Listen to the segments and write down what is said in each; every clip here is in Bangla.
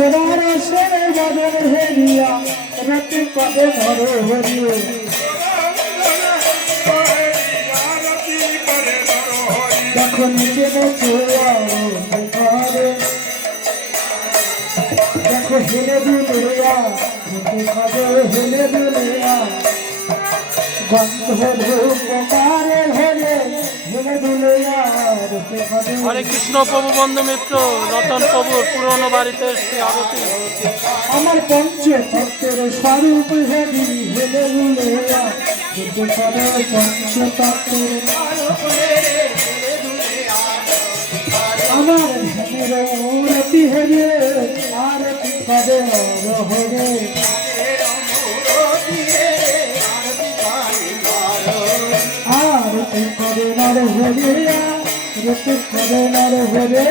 সোনার সোনে বাদন হেরিয়া রতি কদে ধরে হরিয়ে দেখো নিচে নেচে দেখো হেলে দুলিয়া রতি কদে হেলে দুলিয়া গন্ধ ধূপ মারে হলে হেলে দুলিয়া রতি কদে। হরে কৃষ্ণ প্রভু বন্ধু মিত্র রতন প্রভুর পুরনো বাড়িতে এসে আরতি আমার পঞ্চ তত্ত্বের স্বরূপ হেরি হেলে দুলিয়া রতি কদে পঞ্চ তত্ত্বের আমার ধ্যানের রতি হেরে আরতি কদে হরে আরতি করে নর হরে রতি করে নর হরে।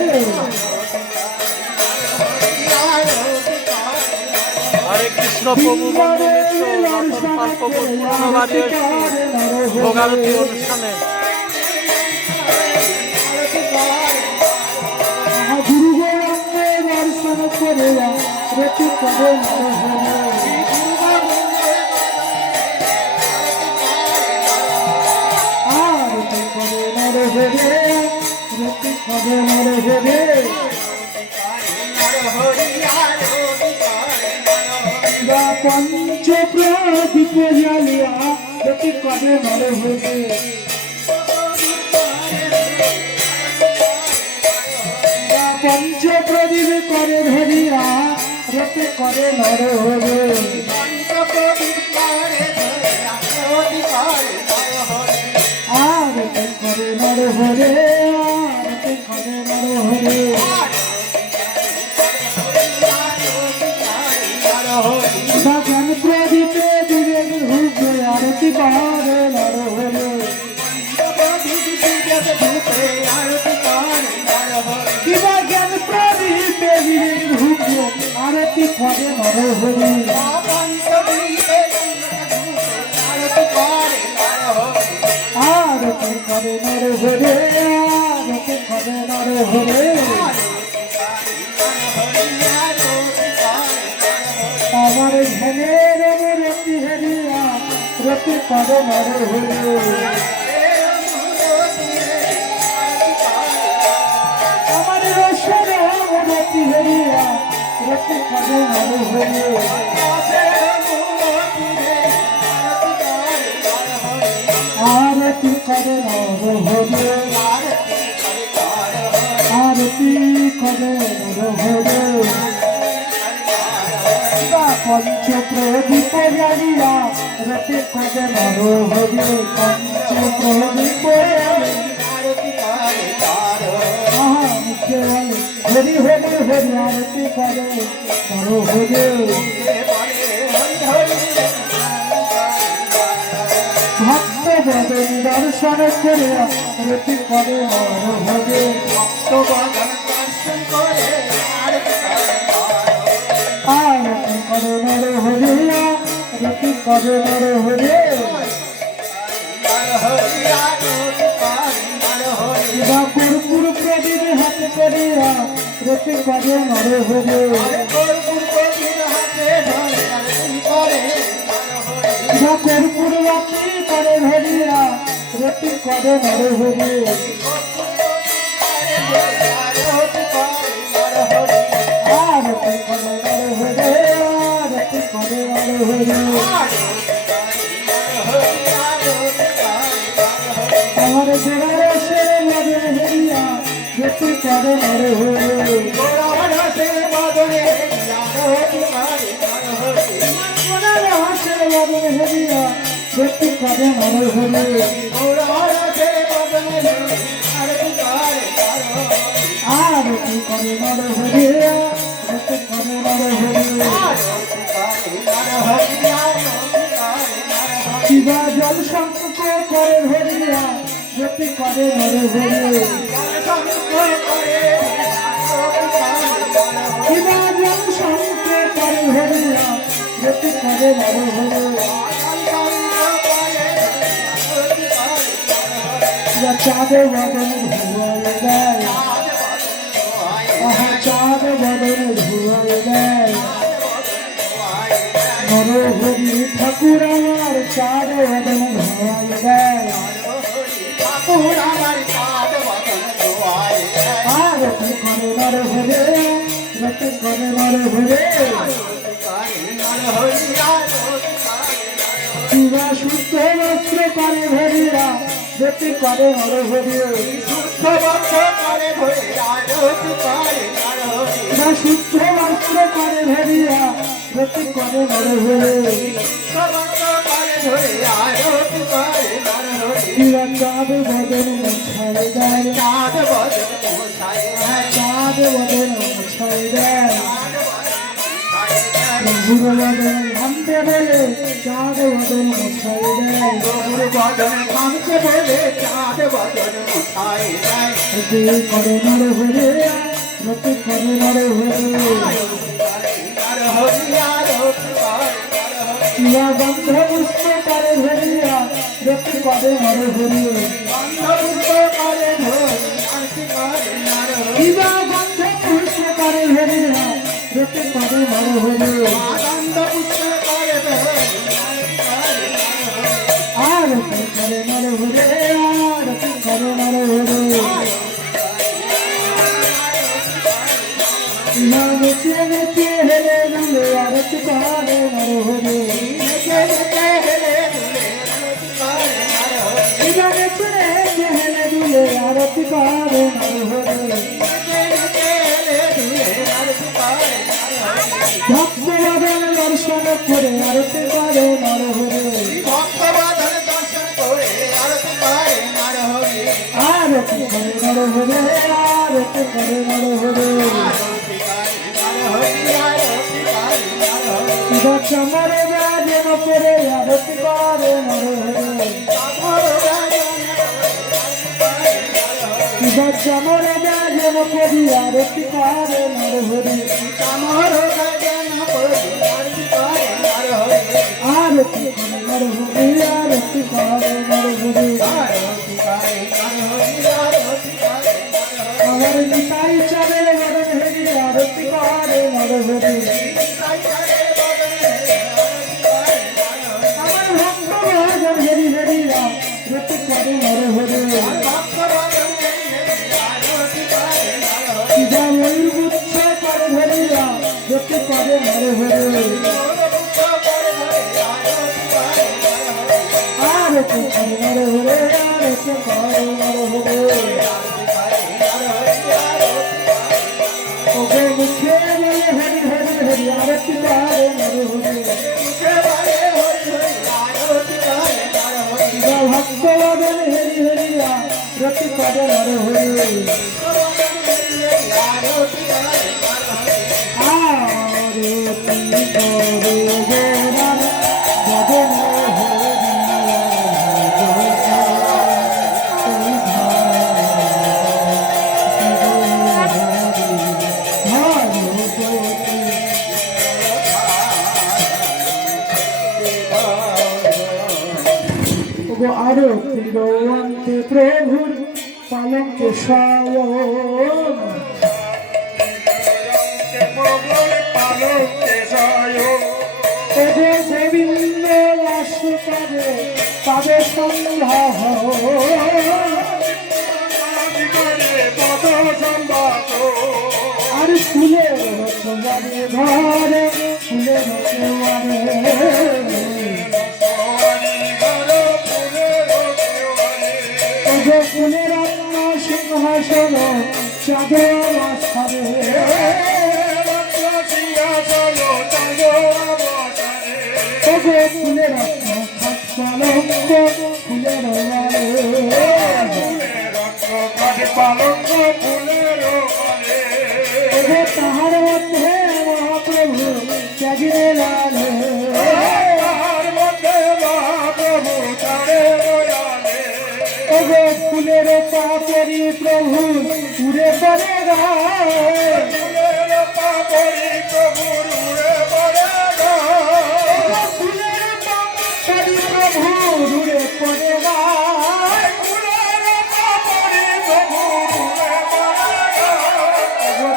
হরে কৃষ্ণ প্রভু বন্ধু মিত্র রতন পাল প্রভুর পুরনো বাড়ি এসে ভোগারতি অনুষ্ঠানে গুরু গৌরাঙ্গে দর্শন করে রতি করে নর হরে আরতি করে নর হরে রতি করে নর হরে। পঞ্চ প্রদীপ জ্বালিয়া রতি করে নর হরে পঞ্চ প্রদীপ করে ধরিয়া রতি করে নর হরে আরতি করে নর হরে আরতি করে নর হরে। জ্ঞান প্রদীপে দিবে ধূপে আরতি করে নর হরে কিবা জ্ঞান প্রদীপে দিবে ধূপে আরতি করে নর হরে আরতি করে নর হরে আরতি করে নর হরে। আমার ধ্যানের রতি হেরিয়া রতি করে নর হরে আমার রসের রতি হেরিয়া রতি করে নর হরে আরতি করে নর হরে আরতি করে নর হরে। পঞ্চ প্রদীপ জ্বালিয়া রতি করে নর হরে পঞ্চ প্রদীপ হরি হরি হরি আরতি করে নর হরে ভক্ত বদন দর্শন করে রতি করে নর হরে আরতি করে নর হরে রতি করে নর হরে কর্পূর প্রদীপ হাতে করিয়া রতি করে নর হরে কর্পূর বাতি করে ধরিয়া রতি করে নর হরে আরতি করে নর হরে আরতি করে নর হরে। আমার জোড়ার সে বাদন হেরিয়া রতি করে নর হরে বাদন হেরিয়া রতি করে নর হরে আরতি করে নর হরে রতি করে নর হরে শিবা জল সংকট করে হরিয়া রতি করে নর হরে শিবা জল সংকট করে হরিয়া রতি করে নর হরে চাঁদ বদন চাঁদ বদন ধুয়াই দেয় নরহরি ঠাকুর আমার চাঁদ বদন ধোয়াই দেয় আরতি করে নরহরে রতি করে নরহরে শিবা শুদ্ধ বস্ত্র করে ভরিয়া রতি করে নরহরে শিবা শুদ্ধ বস্ত্র করে ভরিয়া রতি করে নরহরে শিবা চাঁদ বদন ছাই দেয় চাঁদ বদন ছাই দেয় প্রভুর বদন ভাঙতে বলে চাঁদ বদন ছাই দেয় রতি করে নরহরে রতি করে নরহরে শিবা গন্ধ পুষ্প করে ভরিয়া রতি করে নরহরে শিবা গন্ধ পুষ্প করে ভরিয়া রতি করে নরহরে আরতি করে নরহরে আরতি করে নরহরে শিবা নেচে নেচে হেলে দুলে আরতি করে নরহরে শিবা নেচে নেচে হেলে দুলে আরতি করে নরহরে ভক্তবাদন দর্শন করে আরতি করে নরহরে আরতি করে নরহরে আরতি করে নরহরে শিবা চামর গাজন করে আরতি করে নরহরে শিবা চামর গাজন করে আরতি করে নরহরে আরতি করে নরহরে আরতি করে নরহরে আমার নিতাই চাঁদের বদন হেরি আরতি করে নরহরে আমার ভক্ত বদন হেরি হেরি আরতি করে নরহরে শিবা ময়ূর গুচ্ছ করে ধরিয়া রতি করে নরহরে আরতি করে নরহরে আরতি করে নরহরে ওগো মুখে বলে হরি হরি হরি আরতি করে নরহরে শিবা ভক্ত বদন হেরি হরি রতি করে নরহরে আরতি করে গোরার বদন আরতি গৌরঙ্কে প্রভুর পালঙ্কে সায়ন ওগো গোবিন্দ দাস পাবে পাবে সন্ধ্যা আর ফুলের ঘরে ঘরে ফুলের ওগো ফুলের অন্ন সিংহাসন চাঁদের মাঝখানে ওগো ফুলের খাট পালঙ্ক ফুলের পালঙ্ক ফুলের ওগো তাহার মধ্যে মহাপ্রভু ত্যাগিরে লালে ওগো ফুলের পাপড়ি প্রভু উড়ে পড়ে গায় ফুলের পাপড়ি প্রভু উড়ে পড়ে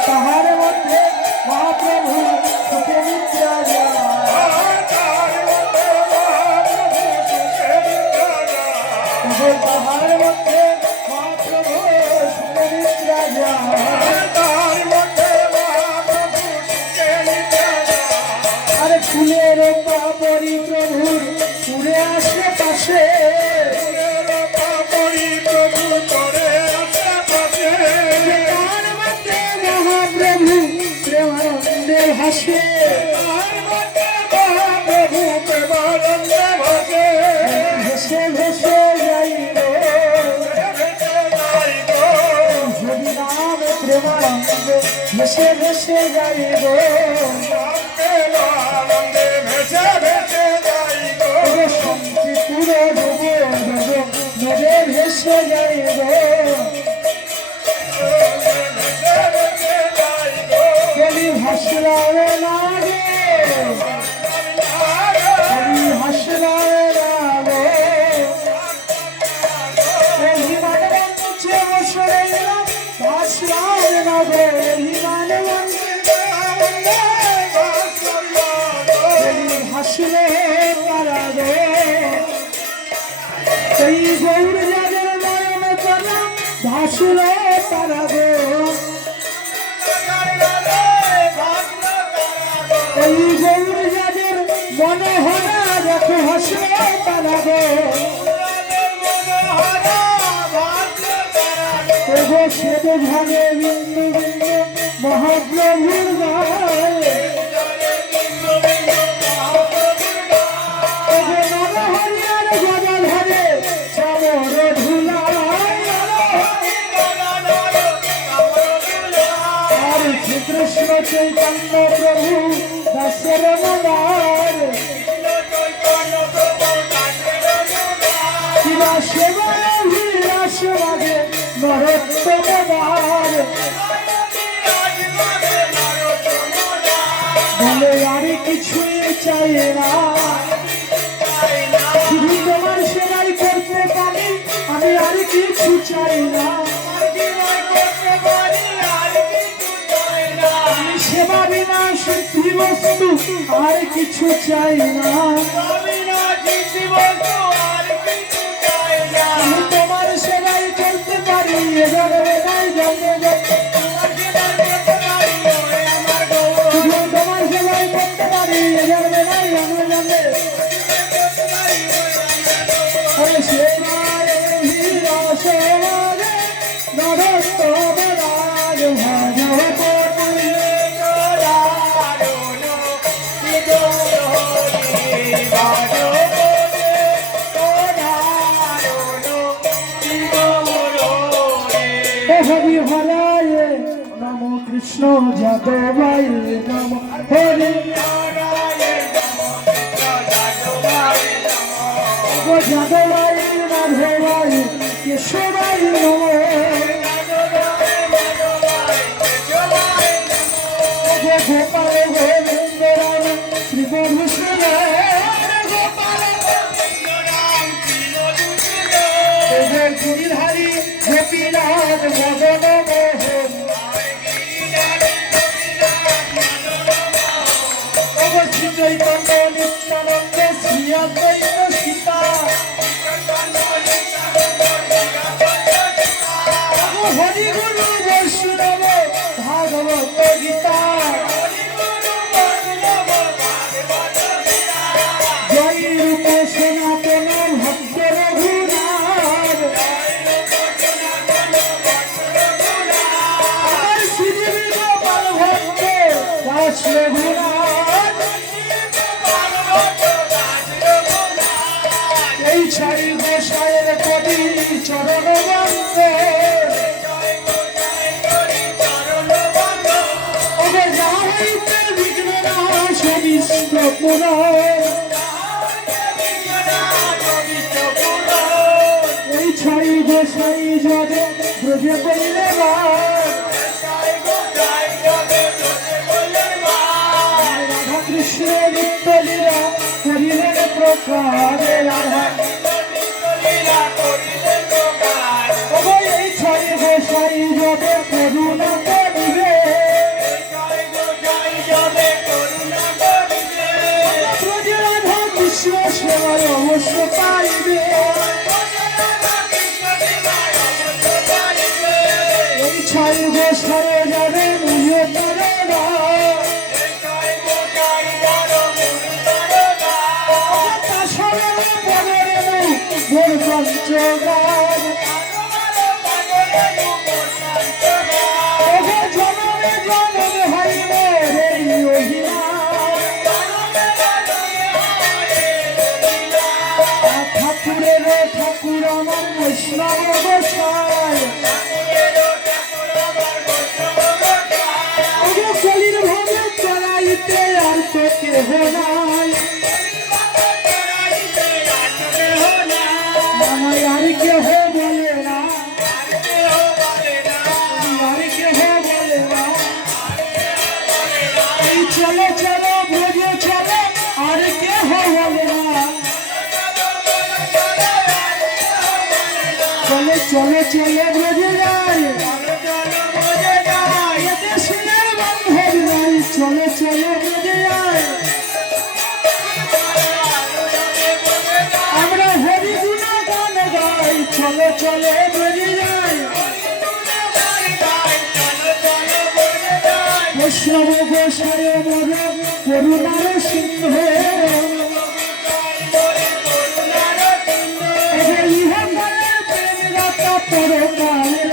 তাহার মধ্যে তার মধ্যে মহাপ্রভু সুখেলি প্যারা। আরে ফুলের পাপড়ি প্রভুর পুরে আসে পাশে ফুলের পাপড়ি প্রভু করে আশেপাশে। তার মধ্যে মহাপ্রভু প্রেমানন্দে ভাসে তার মধ্যে মহাপ্রভু প্রেমানন্দে ভাসে। ভেসে ভেসে যাইব ভেসে যাই গো, হরি নাম প্রেমানন্দে ভেসে ভেসে যাইব রামদেব আনন্দে ভেসে ভেসে যাই গো। শান্তি পুরো ডুবো ডুবো নদে ভেসে যাইব ভেসে ভেসে যাই গো। কলি ভাসরাবে না গে কলি ভাসরাবে না গে অভিমান বন্ধুছে বসরে এলাম ভাসরাবে না গে অভিমান কলি ভাসরে তারা গে এই গৌর যাদের নয়ন করা ভাসরে তারা গে এই গৌর যাদের মনে হরা দেখো হাসে তারা গো ওগো সেদ ভাগে বিন্দু বিন্দু মহাপ্রভুর গায়ে ওগো নরহরিয়ার গদা ধরে চামর ধুলায় আর শ্রীকৃষ্ণ চৈতন্য প্রভু দাসের মদার শিবা সেবায় অভিলাষ লাগে নরোত্তমদার বলে আর কিছুই চাই না শুধু তোমার সেবাই করতে পারি আমি আর কিছু চাই না আমি সেবা বিনা সিদ্ধি বস্তু আর কিছু চাই না আমি তোমার সেবাই করতে পারি এ জগতে নাই জন্মে শুধু তোমার সেবাই করতে পারি এ জন্মে নাই জন্মে আরে সেবায় অভিলাষ লাগে নরোত্তমদার ভজপতি হরি হরায় নমো কৃষ্ণ যাদবায় নমো হরি গো যাদবায় মাধবায় কেশবায় নমো গো গোপাল গোবিন্দ রাম শ্রী মধুসূদন গোপাল গিরিধারী গোপীনাথ মদন মোহন অবশ্রী চৈতন্য নিত্যানন্দ শ্রী অদ্বৈত সীতা হরি গুরু বৈষ্ণব ভাগবত গীতা জয় রূপ সনাতন ভক্ত রঘুনাথ আমার শ্রীদেবী গোপাল ভক্ত দাস রঘুনাথ এই ছাড়ি গোসাইয়ের কবি চরণ বন্দে ওরে যা হইতে বিঘ্ন নাশ বিষ্ণ পুরাণ এই ছাড়ি গোসাই যাবে ব্রজে কইলে রাধা কৃষ্ণ নিত্য লীলা করিলেন প্রকারে রাধা ওগো এই ছাড়ি গোসাই যাবে করুণা করিবে ব্রজে রাধা কৃষ্ণ সেবায় অবশ্য পাইবে এই ছাড়ি সরে যাবে মুড়িয়ে পারে না সরে পরে মোর পঞ্চগান জনমে জনমে হইবে রে মহিলা ঠাকুরের ঠাকুর আমার বৈষ্ণব গোসাই কলির ভাবে চড়াইতে আর তো কেহ নাই আমায় আর কেহ বলে না আর কেহ বলে না এই চলো চলো ব্রজে চলো আর কেহ বলে না চলে চলে চলে ব্রজে যায় এতে সিনের বান্ধব নাই চলে চলে ব্রজে যায় আমরা হরি গুণা গান গাই চলে চলে ব্রজে যায় বৈষ্ণব গোসাই মোর করুণার সিংহ ইহকালের প্রেম গাথা পরকালের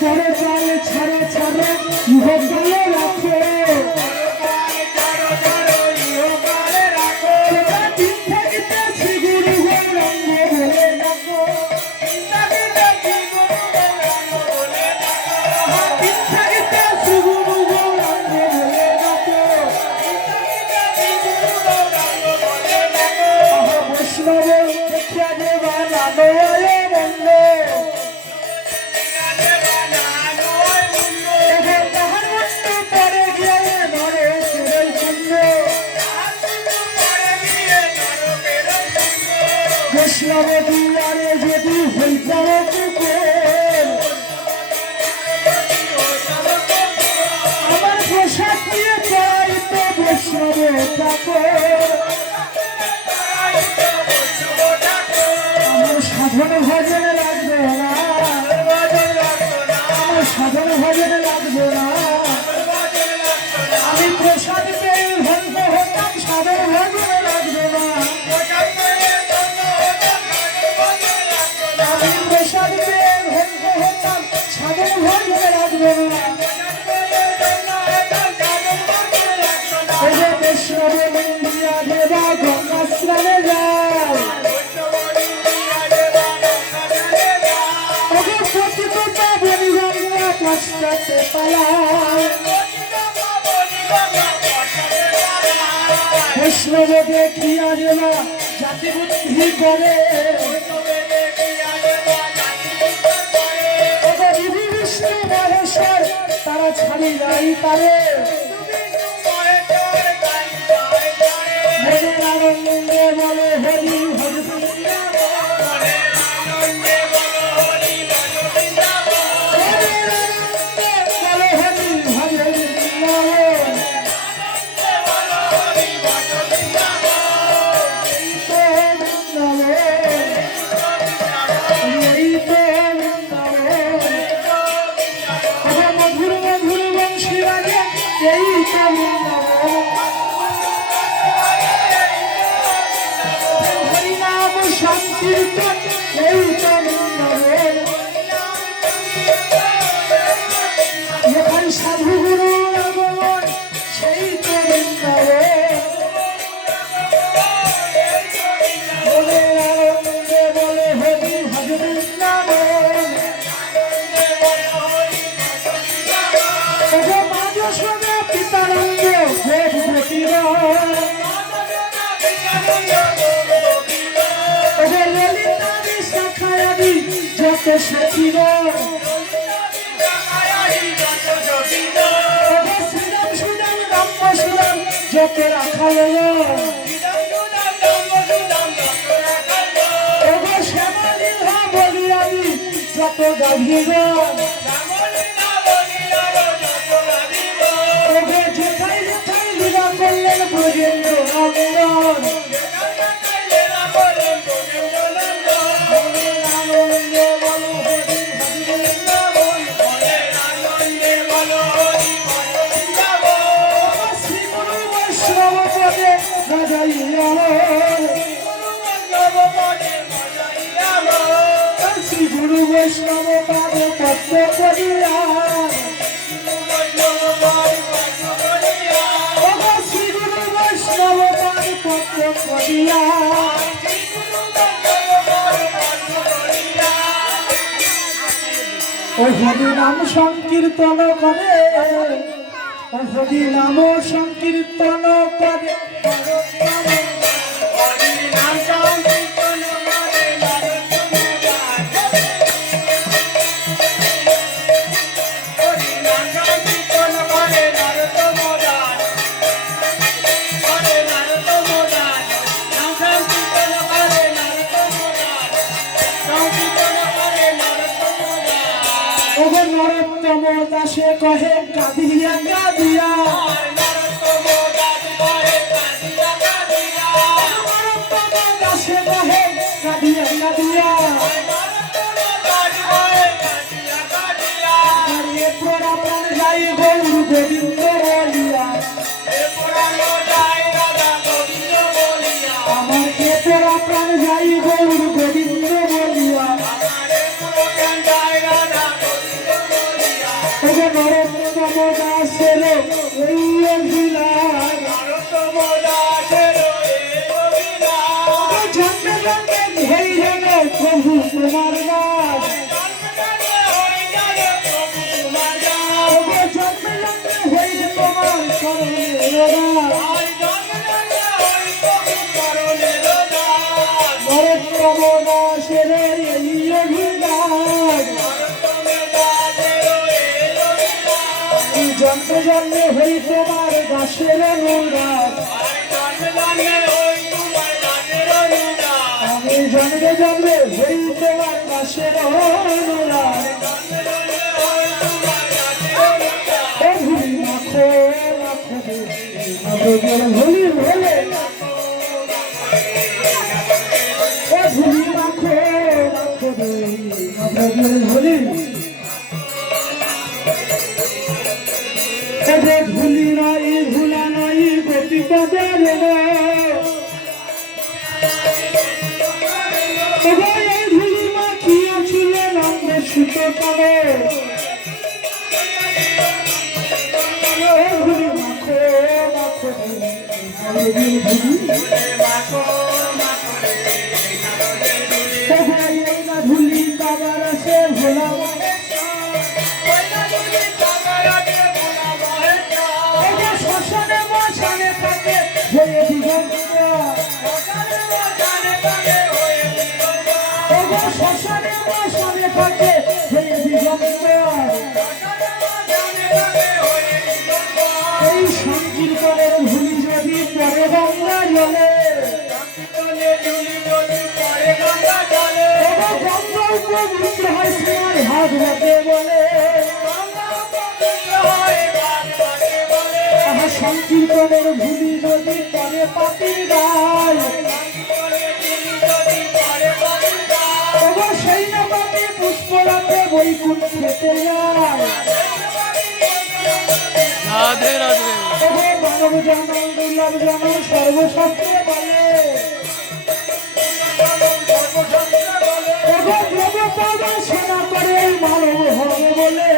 পরকাল ছাড়া ছাড়া ইহকালে রাখো দিন থাকিতে শ্রী গুরু গৌরাঙ্গ বলে ডাকো দিন থাকিতে শ্রী গুরু গৌরাঙ্গ বলে ডাকো বৈষ্ণব দেখিয়া দেবা নানয় মন্দ তাহার মন্দ পরে গিয়ে নরে কেরল চন্দ্র বৈষ্ণব দুয়ারে যদি হইতার কুকুর আমার প্রসাদ দিয়ে পড়াইতে বৈষ্ণব ঠাকুর আমার সাধন ভজনে লাগবে না আমার সাধন ভজনে লাগবে না আমি প্রসাদ পেয়ে ভক্ত হতাম সাধন ভজনে লাগবে না আমি প্রসাদ পেয়ে ভক্ত হতাম সাধন ভজনে লাগবে না এই যে বৈষ্ণব মন্দিরা দেবা গঙ্গা স্নানে যায় পতিতা বনিগঙ্গা পশ্চাতে পালায় বৈষ্ণব দেখিয়া দেবা জাতি বুদ্ধি করে বিধি বিষ্ণু মহেশ্বর তারা ছাড়ি যাই তারে মনের আনন্দে বলে হরি হরি মধুর মধুর বংশী বাজে এই তো হরিনাম সংকীর্তন এই তো যেখানে সাধু গুরু আগমন সেই তো বলে আনন্দে বলে হরি ভজ বৃন্দাবন পিতানন্দ ললিতাদি শাখায়াদি যত সচিব শ্রীরাম সুদাম রাম্য সুদাম যত রাখাল শ্যামালি বলিয়াদি যত গাভীর যেখানে যেখানে লীলা করলেন ব্রজেন্দ্র নন্দন গুরু বৈষ্ণব পাদ পদ্ম করিয়া শ্রী গুরু বৈষ্ণব পাদ পদ্ম করিয়া ও হরি নাম সংকীর্তন করে ও হরি নাম সংকীর্তন করে নরোত্তম দাসে কহে গাদিয়া গাদিয়া নরোত্তম দাসে কহে গাদিয়া গাদিয়া এ পোড়া প্রাণ যাই গৌর গোবিন্দ বলিয়া আমার এ পোড়া প্রাণ যাই গৌর গোবিন্দ বলিয়া নরোত্তম দাসের এই অভিলাষ জন্মে জন্মে হয়ে গেল প্রভু তোমার নাম জন্মে জন্মে হয়ে তোমার নরোত্তম দাসের এই অভিলাষ জন্মে জন্মে হই তোমার দাসের অনুরাগ আমি জন্মে জন্মে হই তোমার দাসের অনুরাগ ভুলি মাখো ভুলি ভুলে ভুলি মাখো ভুলি ভুলি নাই ভুলা নাই গতি পদের এই ধুলি মাখিয়াছিল নন্দ সুত পাবে ভুলি মাখো মাখো ভুলি বাবার সে ভোলা শ্মশানে মশানে থাকে হয়ে শ্মশানে মশানে থাকে হয়ে এই সংকীর্তনের ভুলি যদি পরে গঙ্গা জলে গঙ্গা উপবৃত্ত হয় শ্রীমার ভাগবতে বলে সংকীর্তনের ভুলি যদি পরে পাপির গায় সেই না পাপি পুষ্পরাতে বৈকুণ্ঠ খেতে যায় রাধে রাধে মানব জন্ম দুর্লভ জন্ম সর্বশাস্ত্র বলে সেনা করে মানব হবে বলে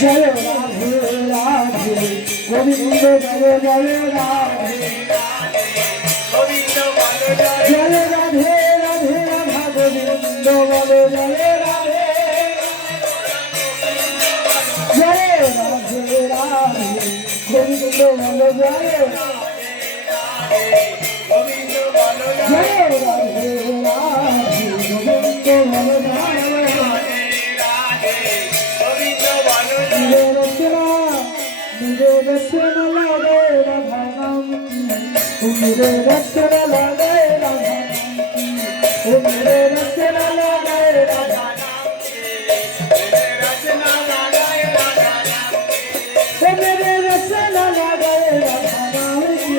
জয় রাধে রাধে গোবিন্দ জয় জয় রাধে জয় রাধে রাধে রাধা গোবিন্দ বল জয় রাধে জয় রাধে রাধে গোবিন্দ বল জয় জয় রাধে রাধে গোবিন্দ বল मेरे रसन लगे राधा नाम की मेरे रसन लगे राधा नाम की मेरे रसन लगे राधा नाम की मेरे रसन लगे राधा नाम की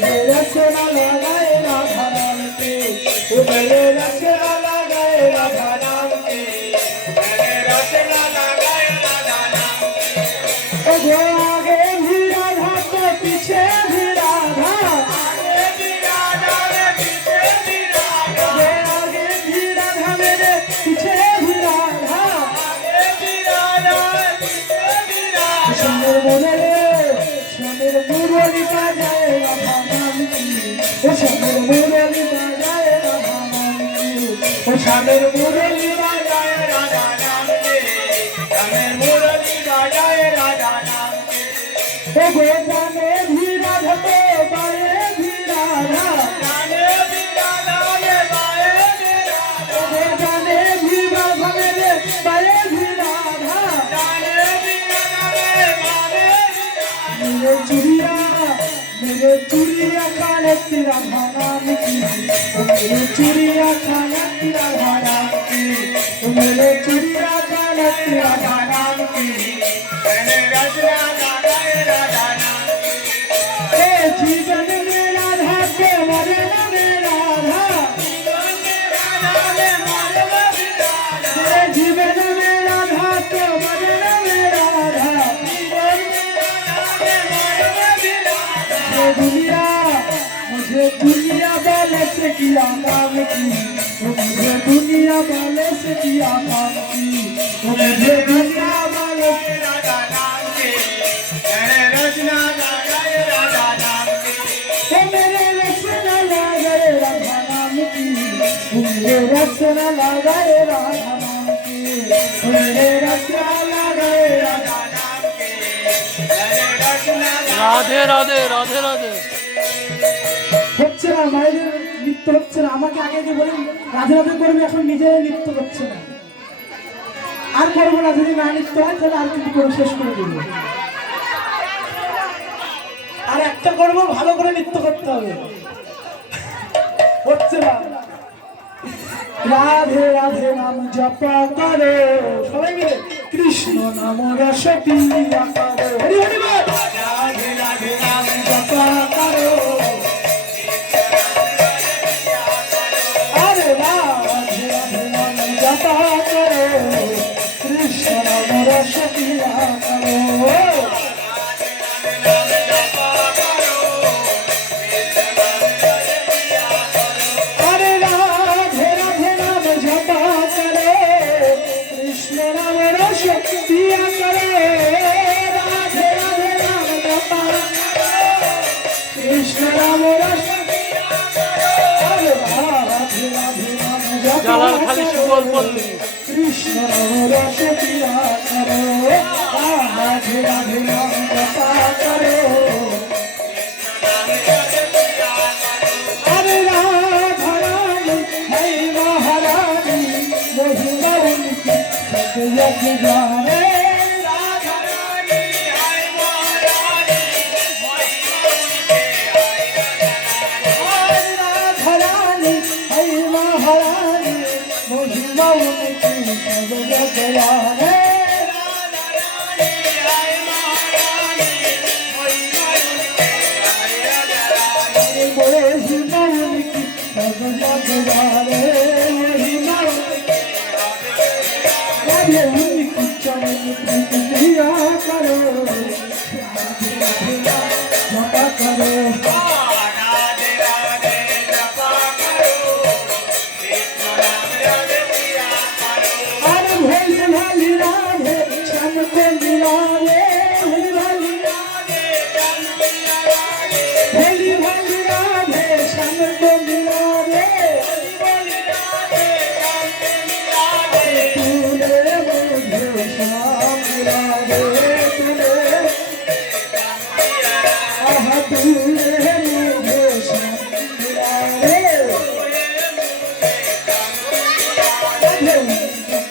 मेरे रसन लगे राधा नाम की ओ मेरे रचना लगाए राधा नाम की मैंने रचना लगाए राधा नाम की। ओ गो आगे भी राधा तो पीछे भी राधा आगे भी राधा रे पीछे भी राधा। गो आगे भी राधा मेरे पीछे भी राधा आगे भी राधा रे पीछे भी राधा। श्यामेर मुरली बाजाए राधा नाम की ओ श्यामेर मुरली बाजाए राधा नाम की ओ श्यामेर मुरली बाजाए राधा नाम की। हमें मुरली बाजाए राधा नाम की। ओ गोदाने भी राधा तो बाए भी राधा गाने भी राधा रे बाए भी राधा। गोदाने भी राधा मेरे बाए भी राधा गाने भी राधा रे बाए भी राधा। मेरे चुड़िया काले तेरा नाम की ओ मेरे चुड़िया काले तेरा नाम की ओ मेरे चुड़िया काले तेरा नाम की मैंने रचना लगाए राधा नाम की। ए जीवन में राधा के मरण में राधा जीवन में राधा रे मरण भी राधा। ए जीवन में राधा के मरण में राधा जीवन में राधा रे मरण भी राधा। मुझे दुनिया वाले से किया काम की वो मुझे दुनिया वाले से किया काम की वो मुझे दुनिया वाले से राधा नाम की। मैंने रचना लगाए राधा नाम की। वो मेरे रचना लगाए राधा नाम की वो मेरे रचना लगाए राधा नाम की वो मेरे रचना लगाए राधा नाम की। मैंने रचना রাধে রাধে রাধে রাধে। হচ্ছে না মায়েদের নৃত্য হচ্ছে না আমাকে আগে যে বলেন রাধে রাধে করবে এখন নিজে নৃত্য করছে না আর করবো না যদি না নৃত্য হয় তাহলে আর কিছু করে শেষ করে দেবো আর একটা করবো ভালো করে নৃত্য করতে হবে হচ্ছে না রাধে রাধে নাম জপা করো সবাই মিলে কৃষ্ণ নাম রস পিয়া করো হরি হরি বল राधे राधे नाम জপা করো अरे राधे राधे नाम जपा करो कृष्ण नाम रस पिया करो अरे राधे राधे नाम जपा करो कृष्ण नाम रस पिया करो राधे राधे नाम जपा कृष्ण नाम रस अरे राधे राधे नाम जपा জালাল খালি সুবল পল্লী। कृष्ण रस पिया करो राधे राधे नाम जपा करो अरे राधा रानी है महारानी महिमा उनकी सब जग जाने राधा रानी है महारानी। राधा रानी है महारानी महिमा उनकी सब जग जाने महिमा उनकी सब जग जाने महिमा राधे उनकी चरण प्रीत किया करो जपा करो राधे राधे जपा करो कृष्ण नाम राधे पिया करो। अरे भोल भाली राधे श्याम को मिलावे भोली भाली भोली भाली राधे श्याम को मिलावे तूने मुझे श्याम मिलावे तूने आह तूने मुझे श्याम मिलावे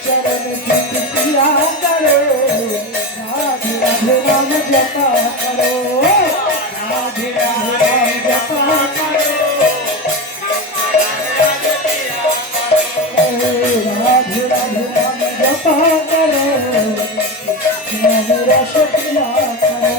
चरण प्रीत किया करो राधे राधे नाम जपा करो राधे राधे नाम जपा करो राधे राधे नाम जपा करो नाम रस पिया करो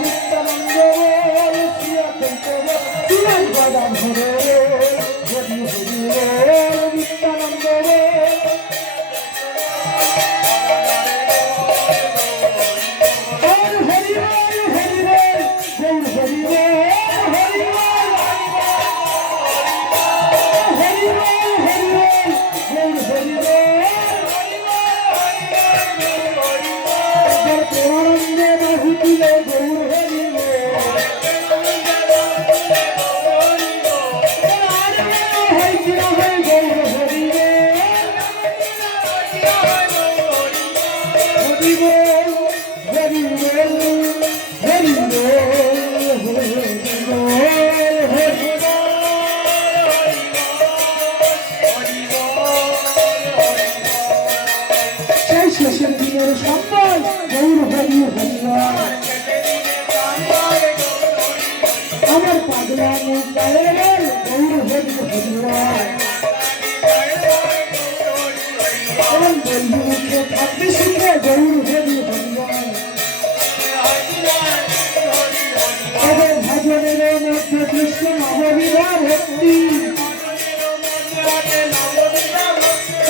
নিত্যানন্দ বল শ্রী অদ্বৈত বল শ্রী গদাধর হরি হরি বল নিত্যানন্দ বল হরি বল হরি বল গৌর হরি বল হরি বল হরি বল হরি বল গৌর হরি বল প্রেমানন্দে বাহু তুলে গৌর হরি বল হয় কি না হয় গৌর হরি বল হরি বল হরি বল হরি বল হরি বল সেই শেষের দিনের সম্মান গৌর হরি হরি বল আমার পাগলা মুখ গায়ে বল গৌর হরি হরি বল আমার বন্ধু মুখে থাকবে সুখে গৌর হরি হরি বল আমার ভজনের মধ্যে কৃষ্ণ নববিধা ভক্তি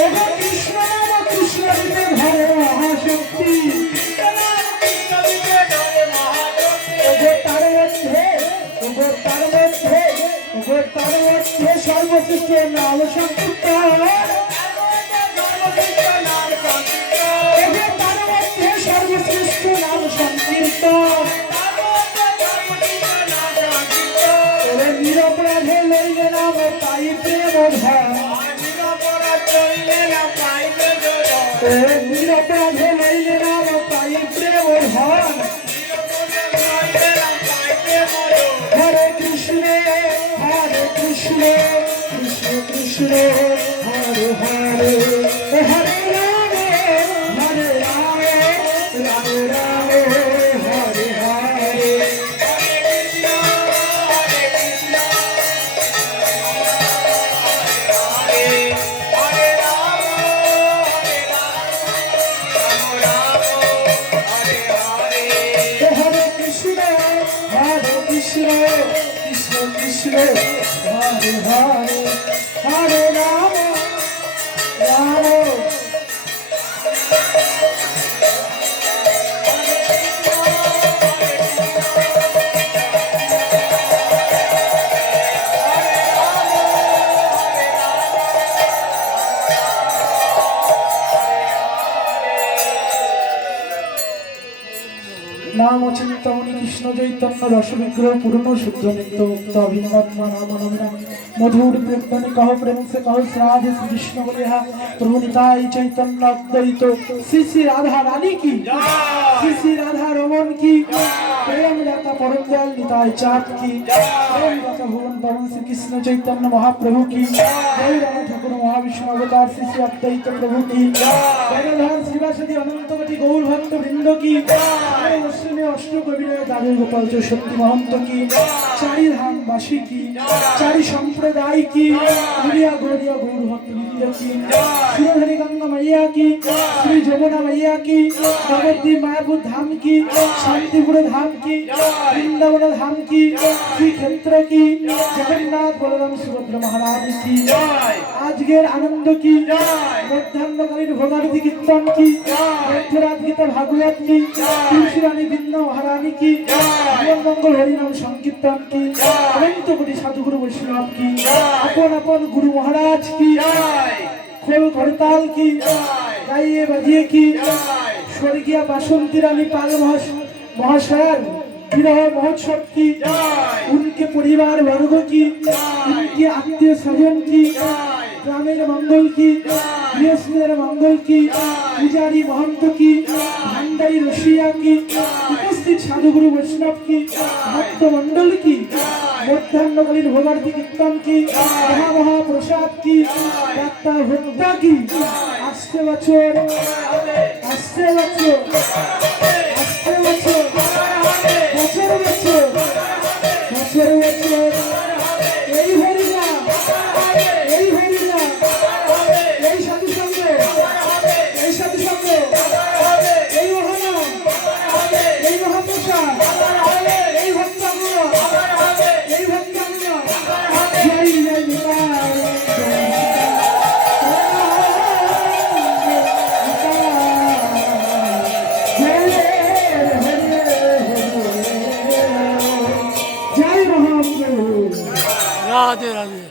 ওগো কৃষ্ণ নাম কৃষ্ণ দিতে ধরে মহাশক্তি সর্বশ্রেষ্ঠ নাম সংকীর্তন সর্বশ্রেষ্ঠ নাম সংকীর্তন নিরপরাধে লইলে নাম তাই প্রেম ধন নিরপরাধে লইলে নাম তাই প্রেম ধন হরে কৃষ্ণ কৃষ্ণ কৃষ্ণ হরে হরে হরে রাম হরে রাম রাম রাম হরে হরে হরে কৃষ্ণ কৃষ্ণ কৃষ্ণ হরে হরে হরে রাম রাম নাম অচিন্তামণি কৃষ্ণ চৈতন্য রসবিগ্রহ পূর্ণ শুদ্ধ নিত্য মুক্ত অভিন্নত্মা নাম নমিনা মধুর প্রেমনি কহ প্রেম সে কহ শ্রাদ্ধ শ্রী কৃষ্ণ বলিহা প্রভু নিতাই চৈতন্য অদ্বৈত শ্রী শ্রী রাধা রানী কি শ্রী শ্রী রাধা রমন কি প্রেম দাতা পরম দয়াল নিতাই চাঁদ কি প্রেম দাতা ভুবন পবন শ্রী কৃষ্ণ চৈতন্য মহাপ্রভু কি জয় রাধা ঠাকুর মহাবিষ্ণু অবতার শ্রী শ্রী অদ্বৈত প্রভু কি গদাধর শ্রীবাসদী অনন্ত কোটি গৌর ভক্ত বৃন্দ কি অষ্টমী অষ্টকবিনয় দাদুর গোপাল চৌষট্টি মহন্ত কি চারি ধাম বাসী কি চারি সম্প্রদায় কি গুড়িয়া গৌরিয়া গৌর ভক্তবৃন্দ কি সুরধরি গঙ্গা মাইয়া কি শ্রী যমুনা মাইয়া কি নবদ্বীপ মায়াপুর ধাম কি শান্তিপুর ধাম কি বৃন্দাবন ধাম কি শ্রীক্ষেত্র কি জগন্নাথ বলরাম সুভদ্রা মহারাজ কি আজকের আনন্দ কি মধ্যাহ্নকালীন ভোগারতি কীর্তন কি মধ্যরাত গীতা ভাগবত কি তুলসী রানী বৃন্দ মহারানী কি জীবন মঙ্গল হরিনাম সংকীর্তন কি অনন্ত কোটি সাধুগুরু বৈষ্ণব কি আপন আপন গুরু মহারাজ কি খোল করতাল কি গাইয়ে বাজিয়ে কি স্বর্গীয় বাসন্তী রানী পাল মহাশয়ের বিরহ महोत्सव की उनके परिवार वर्ग की उनके आत्मीय स्वजन की ग्रामीण मंगल की गृहस्थीर मंगल की पुजारी महंत की भंडारी रशिया की उपस्थित साधुगुरु वैष्णव की भक्त मंडल की मध्याह्नकालीन भोगार्थी कीर्तन की महाप्रसाद की यात्रा भक्ता की आस्ते बचर आस्ते बचर आस्ते बचर বছর বছর বছর বছর এই হরিনা এই হরিনা এই সাধু সঙ্গ এই সাধু সঙ্গ এই মহানাম এই মহাপ্রসাদ প্রভু। রাধে রাধে।